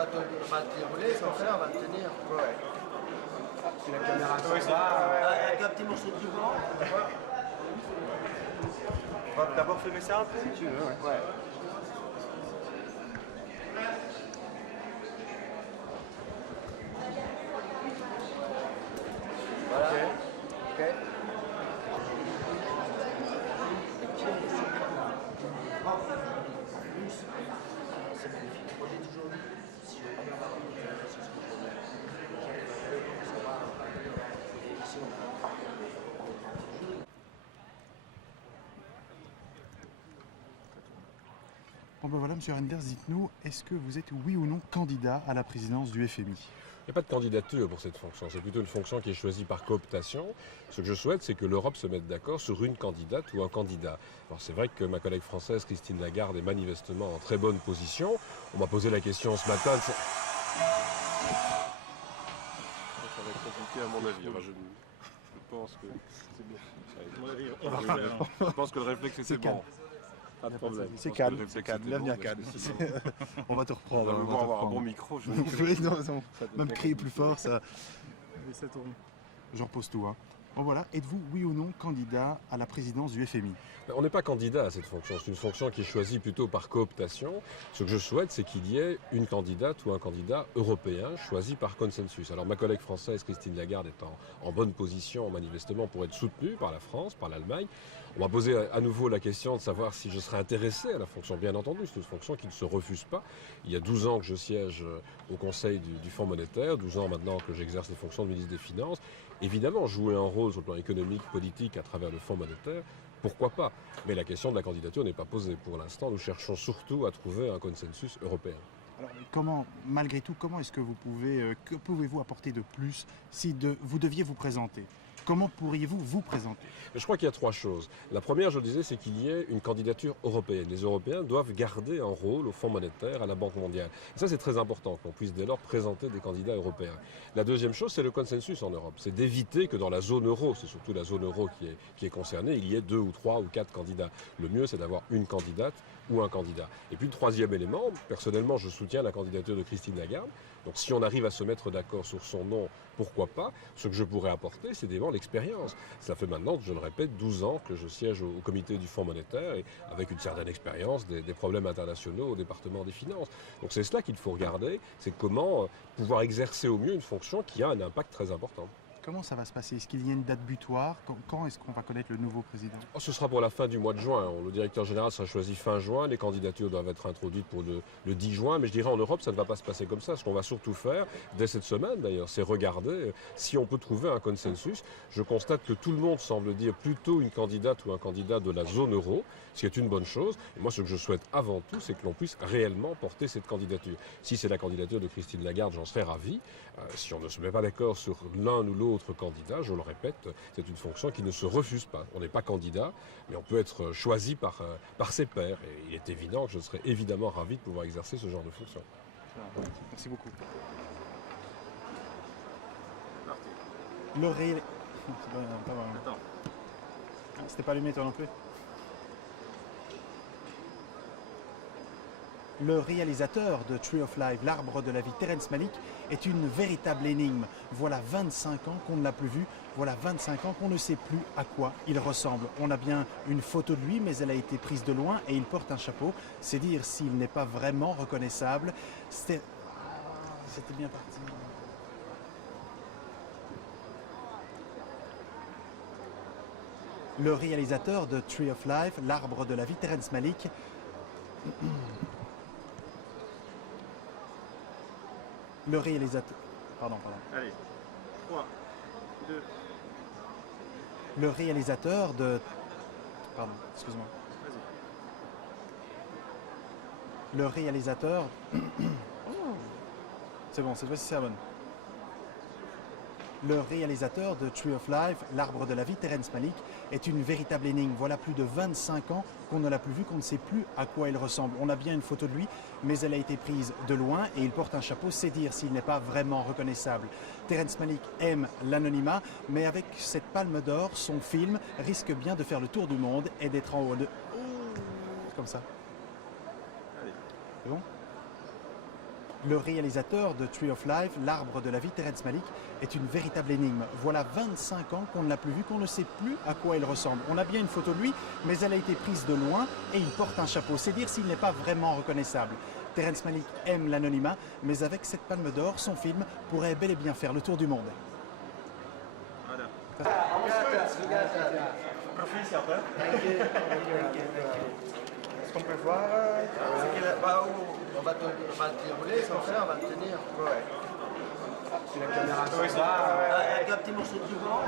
va te dérouler, comme ça, on va te tenir. Ouais. Si la caméra Ouais, s'en va, avec un petit morceau de ruban. On va d'abord filmer ça un peu si tu veux. Ouais. Voilà. Ok. C'est magnifique. Moi j'ai toujours dit, si je veux avoir une c'est ce que je veux. J'avais pour savoir ici on a. Bon ben voilà, Monsieur Renders, dites-nous, est-ce que vous êtes oui ou non candidat à la présidence du FMI? Il n'y a pas de candidature pour cette fonction, c'est plutôt une fonction qui est choisie par cooptation. Ce que je souhaite, c'est que l'Europe se mette d'accord sur une candidate ou un candidat. Alors c'est vrai que ma collègue française, Christine Lagarde, est manifestement en très bonne position. On m'a posé la question ce matin. Ça va être compliqué à mon avis. Enfin, je pense que c'est bien. Je pense que le réflexe était bon. Pas de problème. C'est calme, bienvenue à Cannes. On va te reprendre. On va avoir un bon micro. Oui, non, même crier plus fort, ça tourne. Je repose tout. Bon voilà, êtes-vous oui ou non candidat à la présidence du FMI? On n'est pas candidat à cette fonction, c'est une fonction qui est choisie plutôt par cooptation. Ce que je souhaite, c'est qu'il y ait une candidate ou un candidat européen choisi par consensus. Alors ma collègue française, Christine Lagarde, est en bonne position manifestement pour être soutenue par la France, par l'Allemagne. On m'a posé à nouveau la question de savoir si je serais intéressé à la fonction. Bien entendu, c'est une fonction qui ne se refuse pas. Il y a 12 ans que je siège au Conseil du Fonds monétaire, 12 ans maintenant que j'exerce les fonctions de ministre des Finances. Évidemment, jouer un rôle sur le plan économique, politique à travers le Fonds monétaire, pourquoi pas? Mais la question de la candidature n'est pas posée. Pour l'instant, nous cherchons surtout à trouver un consensus européen. Alors, malgré tout, comment est-ce que que pouvez-vous apporter de plus si vous deviez vous présenter? Comment pourriez-vous vous présenter? Mais je crois qu'il y a trois choses. La première, je le disais, c'est qu'il y ait une candidature européenne. Les Européens doivent garder un rôle au Fonds monétaire, à la Banque mondiale. Et ça, c'est très important qu'on puisse dès lors présenter des candidats européens. La deuxième chose, c'est le consensus en Europe. C'est d'éviter que dans la zone euro, c'est surtout la zone euro qui est concernée, il y ait 2 ou 3 ou 4 candidats. Le mieux, c'est d'avoir une candidate ou un candidat. Et puis le troisième élément, personnellement, je soutiens la candidature de Christine Lagarde. Donc si on arrive à se mettre d'accord sur son nom, pourquoi pas? Ce que je pourrais apporter, c'est évidemment l'expérience. Ça fait maintenant, je le répète, 12 ans que je siège au comité du Fonds monétaire et avec une certaine expérience des problèmes internationaux au département des finances. Donc c'est cela qu'il faut regarder, c'est comment pouvoir exercer au mieux une fonction qui a un impact très important. Comment ça va se passer? Est-ce qu'il y a une date butoir? Quand est-ce qu'on va connaître le nouveau président? Ce sera pour la fin du mois de juin. Le directeur général sera choisi fin juin. Les candidatures doivent être introduites pour le 10 juin. Mais je dirais en Europe, ça ne va pas se passer comme ça. Ce qu'on va surtout faire, dès cette semaine d'ailleurs, c'est regarder si on peut trouver un consensus. Je constate que tout le monde semble dire plutôt une candidate ou un candidat de la zone euro, ce qui est une bonne chose. Et moi, ce que je souhaite avant tout, c'est que l'on puisse réellement porter cette candidature. Si c'est la candidature de Christine Lagarde, j'en serais ravi. Si on ne se met pas d'accord sur l'un ou l'autre candidat, je le répète, c'est une fonction qui ne se refuse pas. On n'est pas candidat, mais on peut être choisi par ses pairs. Et il est évident que je serais évidemment ravi de pouvoir exercer ce genre de fonction. Merci beaucoup. C'était pas allumé toi non plus? Le réalisateur de Tree of Life, l'arbre de la vie, Terrence Malick, est une véritable énigme. Voilà 25 ans qu'on ne l'a plus vu, voilà 25 ans qu'on ne sait plus à quoi il ressemble. On a bien une photo de lui, mais elle a été prise de loin et il porte un chapeau. C'est dire s'il n'est pas vraiment reconnaissable. C'était bien parti. Le réalisateur de Tree of Life, l'arbre de la vie, Terrence Malick, le réalisateur... Pardon. Allez, 3, 2... Le réalisateur de... Pardon, excuse-moi. Vas-y. Le réalisateur... C'est bon, cette fois-ci c'est la bonne. Le réalisateur de Tree of Life, l'arbre de la vie, Terrence Malick, est une véritable énigme. Voilà plus de 25 ans qu'on ne l'a plus vu, qu'on ne sait plus à quoi il ressemble. On a bien une photo de lui, mais elle a été prise de loin et il porte un chapeau, c'est dire s'il n'est pas vraiment reconnaissable. Terrence Malick aime l'anonymat, mais avec cette palme d'or, son film risque bien de faire le tour du monde et d'être en haut de... Comme ça. Allez. C'est bon? Le réalisateur de Tree of Life, l'arbre de la vie, Terrence Malick, est une véritable énigme. Voilà 25 ans qu'on ne l'a plus vu, qu'on ne sait plus à quoi il ressemble. On a bien une photo de lui, mais elle a été prise de loin et il porte un chapeau. C'est dire s'il n'est pas vraiment reconnaissable. Terrence Malick aime l'anonymat, mais avec cette palme d'or, son film pourrait bel et bien faire le tour du monde. Voilà. Profil, c'est un peu. Est-ce qu'on peut voir on va te dérouler, comme ça, on va te tenir. Ouais. La caméra avec un petit morceau de ruban.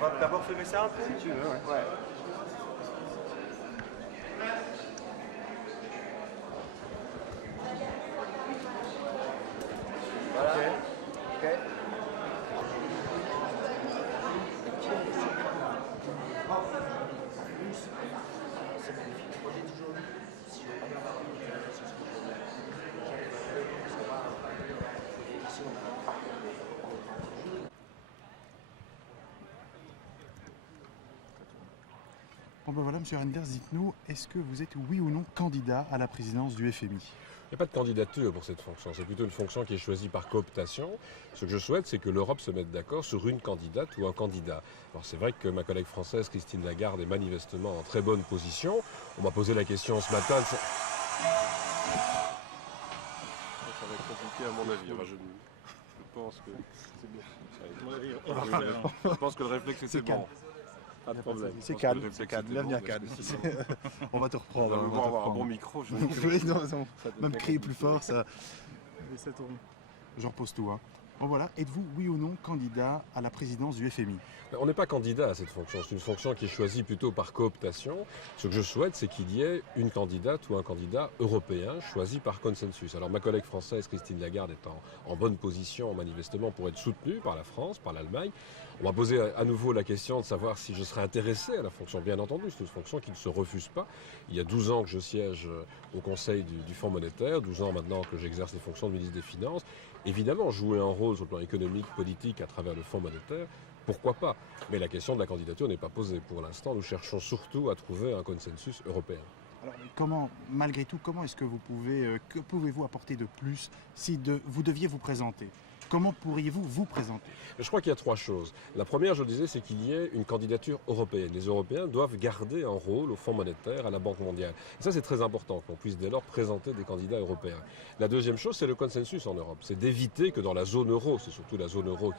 On va d'abord filmer ça un peu si tu veux. Ouais. Voilà. Ok. C'est magnifique. Moi j'ai toujours dit, si je veux bien avoir une c'est ce que je veux. J'arrive à faire comme ça va, on va aller ici, on a. Bon ben voilà, M. Renders, dites-nous, est-ce que vous êtes oui ou non candidat à la présidence du FMI? Il n'y a pas de candidature pour cette fonction, c'est plutôt une fonction qui est choisie par cooptation. Ce que je souhaite, c'est que l'Europe se mette d'accord sur une candidate ou un candidat. Alors c'est vrai que ma collègue française, Christine Lagarde, est manifestement en très bonne position. On m'a posé la question ce matin. Ça va être compliqué à mon avis. Alors, je pense que c'est bien. Je pense que le réflexe était bon. Pas de problème. C'est calme, c'est calme, l'avenir calme. On va te reprendre. On va avoir un bon micro. Oui, non, même crier plus fort, ça tourne. Je repose tout. Hein. Bon voilà, êtes-vous oui ou non candidat à la présidence du FMI? On n'est pas candidat à cette fonction, c'est une fonction qui est choisie plutôt par cooptation. Ce que je souhaite, c'est qu'il y ait une candidate ou un candidat européen choisi par consensus. Alors ma collègue française, Christine Lagarde, est en bonne position manifestement pour être soutenue par la France, par l'Allemagne. On m'a posé à nouveau la question de savoir si je serais intéressé à la fonction. Bien entendu, c'est une fonction qui ne se refuse pas. Il y a 12 ans que je siège au Conseil du Fonds monétaire, 12 ans maintenant que j'exerce les fonctions de ministre des Finances. Évidemment, jouer un rôle sur le plan économique, politique à travers le Fonds monétaire, pourquoi pas? Mais la question de la candidature n'est pas posée. Pour l'instant, nous cherchons surtout à trouver un consensus européen. Alors, comment, malgré tout, comment est-ce que que pouvez-vous apporter de plus si vous deviez vous présenter? Comment pourriez-vous vous présenter? Je crois qu'il y a trois choses. La première, je le disais, c'est qu'il y ait une candidature européenne. Les Européens doivent garder un rôle au Fonds monétaire, à la Banque mondiale. Et ça, c'est très important qu'on puisse dès lors présenter des candidats européens. La deuxième chose, c'est le consensus en Europe. C'est d'éviter que dans la zone euro, c'est surtout la zone euro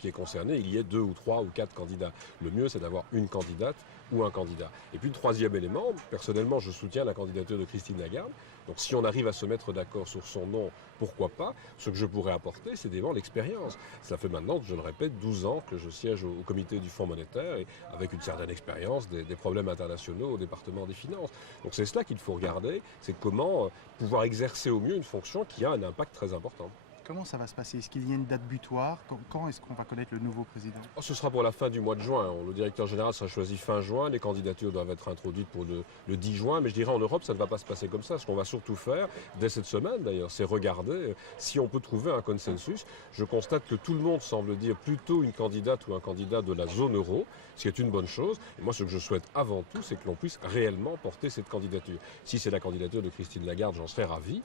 qui est concernée, il y ait 2 ou 3 ou 4 candidats. Le mieux, c'est d'avoir une candidate ou un candidat. Et puis le troisième élément, personnellement, je soutiens la candidature de Christine Lagarde. Donc si on arrive à se mettre d'accord sur son nom, pourquoi pas? Ce que je pourrais apporter, c'est évidemment l'expérience. Ça fait maintenant, je le répète, 12 ans que je siège au comité du Fonds monétaire et avec une certaine expérience des problèmes internationaux au département des finances. Donc c'est cela qu'il faut regarder, c'est comment pouvoir exercer au mieux une fonction qui a un impact très important. Comment ça va se passer? Est-ce qu'il y a une date butoir? Quand est-ce qu'on va connaître le nouveau président? Ce sera pour la fin du mois de juin. Le directeur général sera choisi fin juin. Les candidatures doivent être introduites pour le 10 juin. Mais je dirais en Europe, ça ne va pas se passer comme ça. Ce qu'on va surtout faire, dès cette semaine d'ailleurs, c'est regarder si on peut trouver un consensus. Je constate que tout le monde semble dire plutôt une candidate ou un candidat de la zone euro, ce qui est une bonne chose. Et moi, ce que je souhaite avant tout, c'est que l'on puisse réellement porter cette candidature. Si c'est la candidature de Christine Lagarde, j'en serais ravi.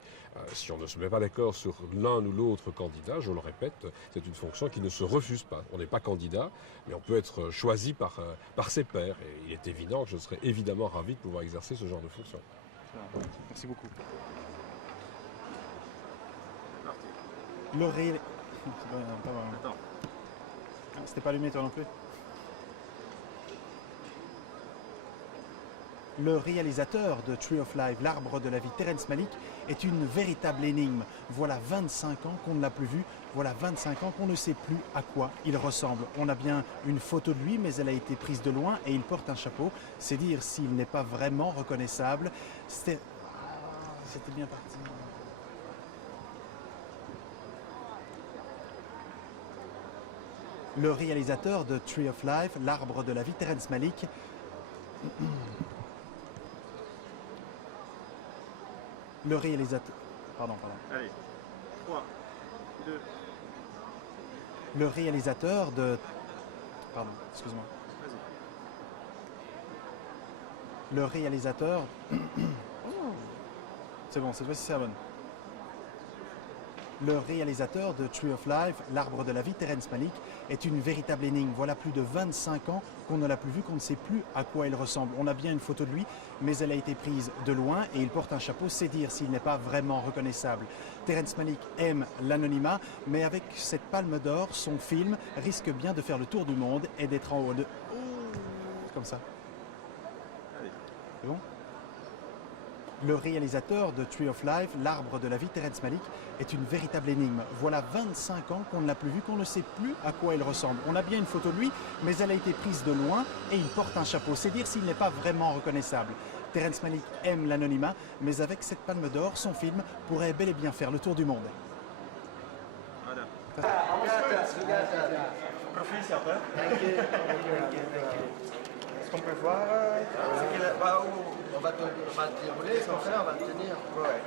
Si on ne se met pas d'accord sur l'un ou l'autre candidat, je le répète, c'est une fonction qui ne se refuse pas. On n'est pas candidat, mais on peut être choisi par ses pairs. Et il est évident que je serais évidemment ravi de pouvoir exercer ce genre de fonction. Merci beaucoup. Le réel... Attends. C'était pas allumé toi non plus? Le réalisateur de Tree of Life, l'arbre de la vie, Terrence Malick, est une véritable énigme. Voilà 25 ans qu'on ne l'a plus vu, voilà 25 ans qu'on ne sait plus à quoi il ressemble. On a bien une photo de lui, mais elle a été prise de loin et il porte un chapeau. C'est dire s'il n'est pas vraiment reconnaissable. C'était bien parti. Le réalisateur de Tree of Life, l'arbre de la vie, Terrence Malick, le réalisateur... Pardon. Allez, 3, 2... Le réalisateur de... Pardon, excuse-moi. Vas-y. Le réalisateur... C'est bon, cette fois-ci c'est la bonne. Le réalisateur de Tree of Life, l'arbre de la vie, Terrence Malick, est une véritable énigme. Voilà plus de 25 ans qu'on ne l'a plus vu, qu'on ne sait plus à quoi il ressemble. On a bien une photo de lui, mais elle a été prise de loin et il porte un chapeau, c'est dire s'il n'est pas vraiment reconnaissable. Terrence Malick aime l'anonymat, mais avec cette palme d'or, son film risque bien de faire le tour du monde et d'être en haut de... Comme ça. C'est bon ? Le réalisateur de Tree of Life, l'arbre de la vie, Terrence Malick, est une véritable énigme. Voilà 25 ans qu'on ne l'a plus vu, qu'on ne sait plus à quoi il ressemble. On a bien une photo de lui, mais elle a été prise de loin et il porte un chapeau. C'est dire s'il n'est pas vraiment reconnaissable. Terrence Malick aime l'anonymat, mais avec cette palme d'or, son film pourrait bel et bien faire le tour du monde. Voilà. Regarde. Proficiat, hè? Thank you. Est-ce qu'on peut voir ce qu'il a... On va te dérouler, ce qu'on fait, on va te tenir. Ouais.